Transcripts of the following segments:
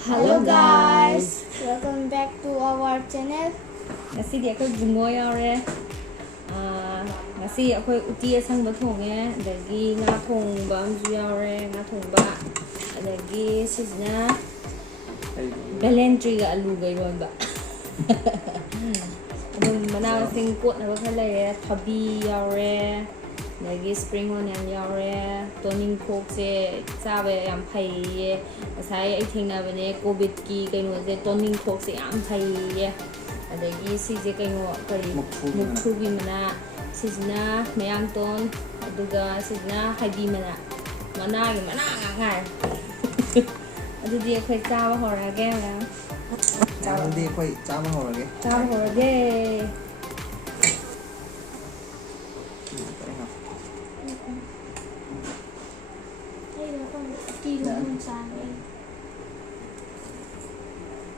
Hello guys, welcome back to our channel. Ngasi dia aku bungo yaure. Ngasi aku uti asang bathonge, dagi nga thongba amju yaure, nga thongba. Dagi sisna belentree ga alu ga ironba. Adum mana sing pot na ba khale thabi yaure. Dagi spring onion yaure, toning coke se chabe yam phai. Sai ai thingna bane covid ki kaino se toning coke se yam phai. Adagi sije kaino kari mukhubi mana sisna mayang ton aduga sisna habi mana gi mana ngai. Adudi akhoi chawa horage ma. Adudi akhoi chawa horage. Chawa horage.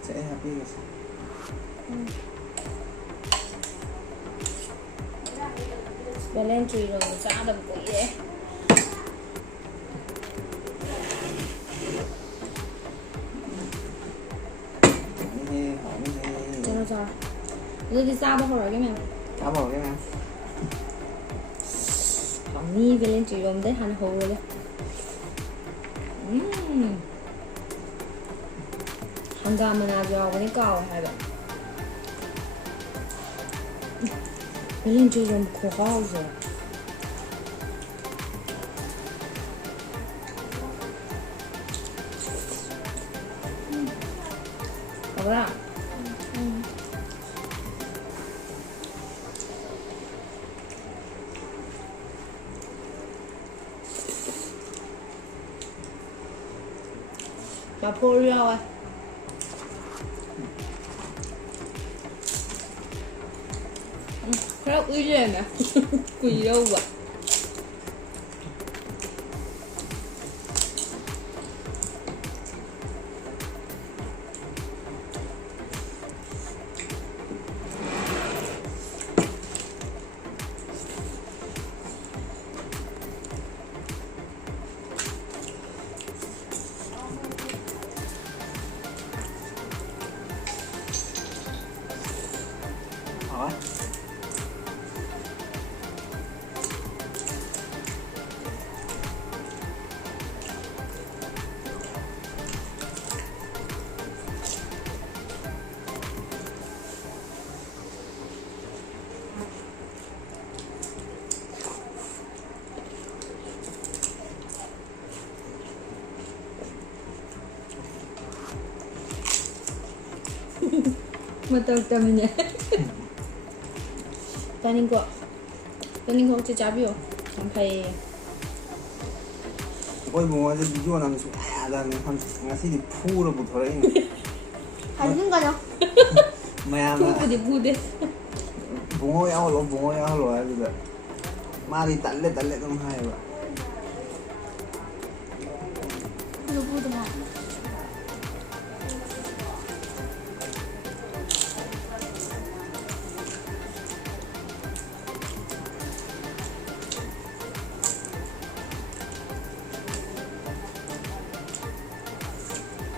Sẽ happy rồi. Belentree rồi chả đầm quỷ đấy. Cho nó cho. Rồi đi sao bao hồi cái mèo? Cá bò cái mèo. Còn ni Belentree rồi đấy hành hồ rồi. 한가 하나 하고 니까 해봐. 벨렌지 좀 고가우죠. 봐봐. 나 보려고. Rất uy lên nè. Quỳ đâu vậy? Matang-tamanya. Taning ko chachabi oh. Sampai Ôi bố ơi, video làm xuống là ngasi thì phu rồi một thôi đấy. Hanin 거죠? Mẹ mà. 부대. Bố ơi rồi bây giờ. Mà đi tận lên không hay vậy. 누구도만.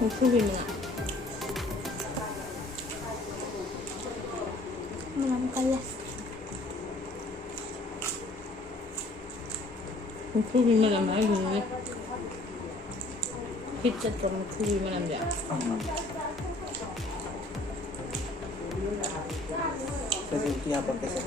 목소리는 너무 갈랐어. 목소리만 안 나요. 피자처럼 목소리만 안 돼. Kasi kaya pa kasi.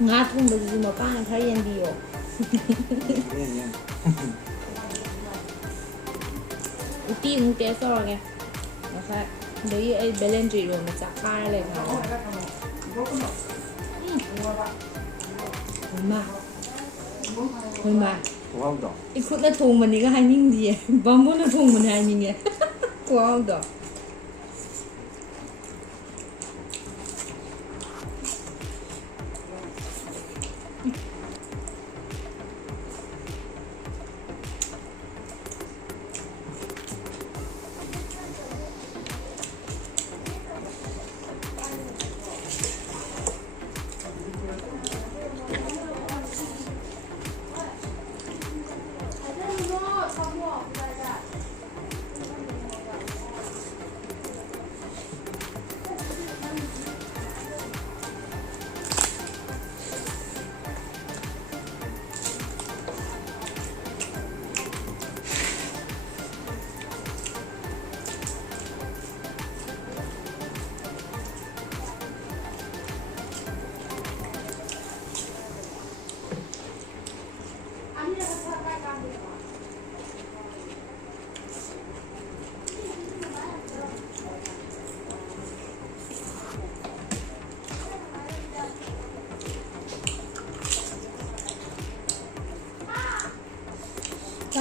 Nga 통도 뭐 빠는 가이엔디요. Yan. 우띠 웅떼 썰어게. 그래서 너희 애 벨렌지로 막 빨래 가. 얼마? Wow. 이거 나 통만 이거 하는지. 밤보는 통만 하는 게. 와우다.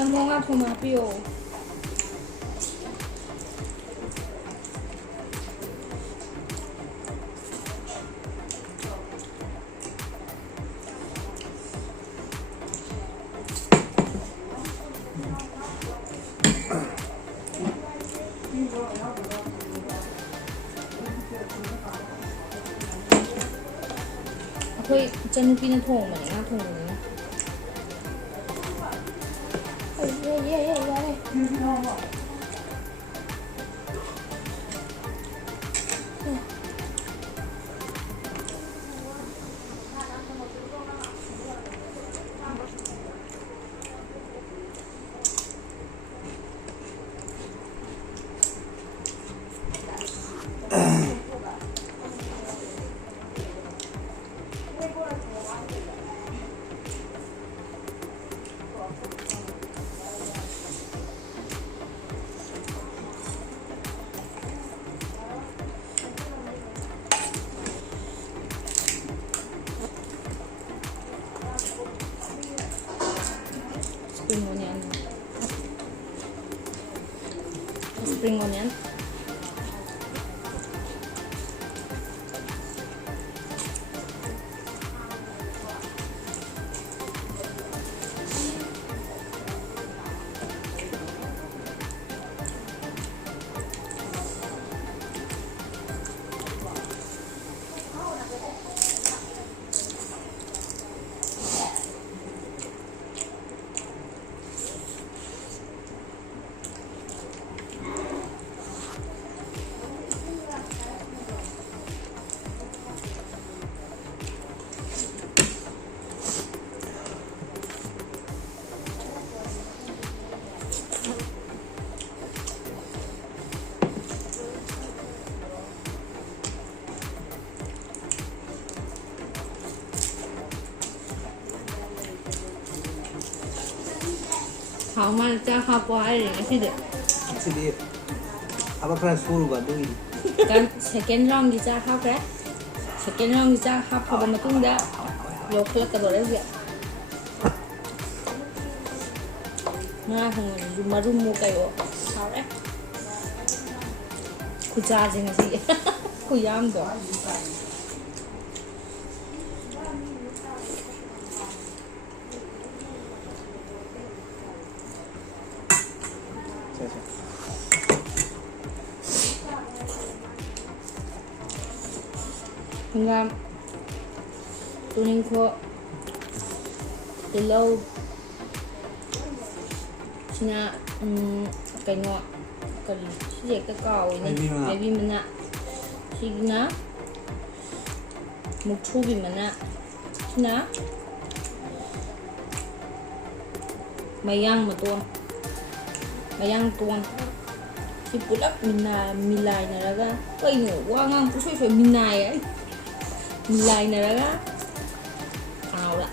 ꯉꯥ ꯊꯣꯡꯕ ꯍꯥꯞꯄꯤꯌꯣ ꯑꯩꯈꯣꯏ ꯏꯆꯟꯅꯨꯄꯤꯅ ꯊꯣꯡꯕꯅꯦ ꯉꯥ ꯊꯣꯡꯕꯅꯤꯅ ꯌꯥꯔꯦ spring onion spring onion ꯊꯥꯎ ꯃꯥꯅ ꯆꯥꯛ ꯍꯥꯞꯄꯣ ꯍꯥꯏꯔꯦ ꯉꯁꯤꯗꯤ ꯉꯁꯤꯗꯤ ꯊꯕꯛ ꯈꯔ ꯁꯨꯔꯨꯕ ꯑꯗꯨꯒꯤꯅꯤ ꯁꯦꯀꯦꯟ ꯔꯥꯎꯟꯒꯤ ꯆꯥꯛ ꯍꯥꯞꯈ꯭ꯔꯦ ꯁꯦꯀꯦꯟ ꯔꯥꯎꯟꯒꯤ ꯆꯥꯛ ꯍꯥꯞꯈ꯭ꯔꯕ ꯃꯇꯨꯡꯗ ꯂꯧꯈꯠꯂꯛꯀꯗꯧꯔꯦ ꯍꯧꯖꯤꯛ ꯉꯥ ꯊꯣꯡꯕꯁꯤꯁꯨ ꯃꯔꯨꯝꯃꯨꯛ ꯀꯩꯑꯣ ꯍꯥꯎꯔꯦ ꯈꯨꯆꯥꯁꯦ ꯉꯁꯤ ꯈꯨꯌꯥꯝꯗꯣ hingga tuningko ilaw sina kayno kali siya kakawin baby mana signa mukchubi mana sina mayang matuang mayang tuang si pulak milay naraga kayno wangang pusoy minay ay milay naraga aura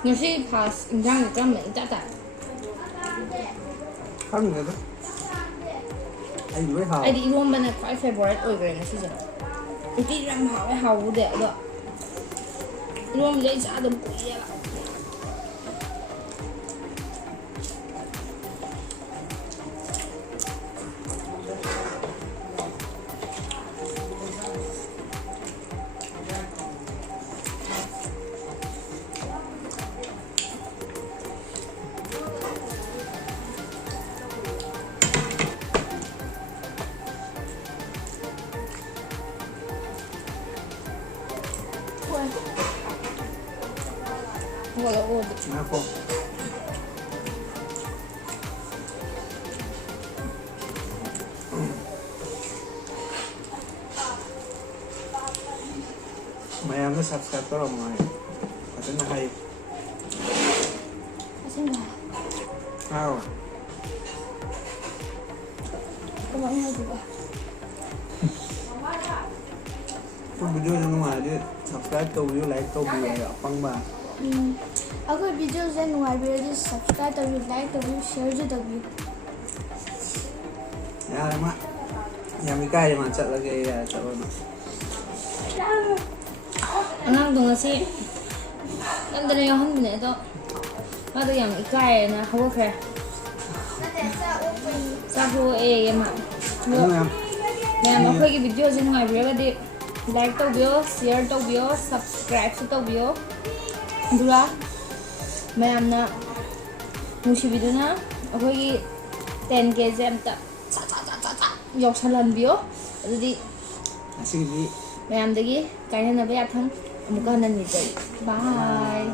ngasi pas injang jam ta ta khangda ai lối hào ai đi luôn bên này phải favorite oi gre ngasi je uti ram hao ai hao de do luôn lấy ra được quý à Wala ko. Ako. Mayang subscribe karo mga kasi na kayo. Kasi ba? Wow. Kumain na diba? Kung video nyo mga subscribe to view, like to view, pang ba? ꯑꯩꯈꯣꯏ ꯚꯤꯗꯤꯑꯣꯁꯦ ꯅꯨꯡꯉꯥꯏꯕꯤꯔꯗꯤ subscribe ꯇꯧꯕꯤꯌꯨ, like ꯇꯧꯕꯤꯌꯨ, ꯁꯤꯌꯔꯁꯨ ꯇꯧꯕꯤꯌꯨ. ꯌꯥꯔꯦ ꯃꯥ ꯌꯥꯝ ꯏꯀꯥꯏꯔꯦ ꯃꯥ ꯆꯠꯂꯒꯦ ꯌꯥꯔꯦ ꯆꯠꯂꯣꯅ. ꯑꯉꯥꯡꯗꯣ ꯉꯁꯤ ꯅꯝꯗꯅ ꯌꯥꯎꯍꯟꯕꯅꯦ ꯑꯗꯣ ꯃꯥꯗꯣ ꯌꯥꯝ ꯏꯀꯥꯏꯔꯦꯅ ꯍꯧꯒꯠꯈ꯭ꯔꯦ. ꯆꯥꯊꯣꯛꯑꯦ ꯃꯥ. ꯑꯗꯨ ꯃꯌꯥꯝ ꯃꯌꯥꯝ ꯑꯩꯈꯣꯏꯒꯤ ꯚꯤꯗꯤꯑꯣꯁꯦ ꯅꯨꯡꯉꯥꯏꯕꯤꯔꯒꯗꯤ ꯂꯥꯏꯛ ꯇꯧꯕꯤꯌꯣ, ꯁꯤꯌꯔ ꯇꯧꯕꯤꯌꯣ, ꯁꯕꯁꯀ꯭ꯔꯥꯏꯕꯁꯨ ꯇꯧꯕꯤꯌꯣ. ꯑꯗꯨꯒ ꯃꯌꯥꯝꯅ ꯅꯨꯡꯁꯤꯕꯤꯗꯨꯅ ꯑꯩꯈꯣꯏꯒꯤ 10Kꯁꯦ ꯑꯝꯇ ꯌꯧꯁꯜꯍꯟꯕꯤꯌꯣ. ꯑꯗꯨꯗꯤ ꯑꯁꯤꯒꯤꯗꯤ ꯃꯌꯥꯝꯗꯒꯤ ꯀꯥꯏꯅꯅꯕ ꯌꯥꯊꯪ ꯑꯃꯨꯛꯀ ꯍꯟꯅ ꯅꯤꯖꯔꯤ. ꯕꯥꯏ.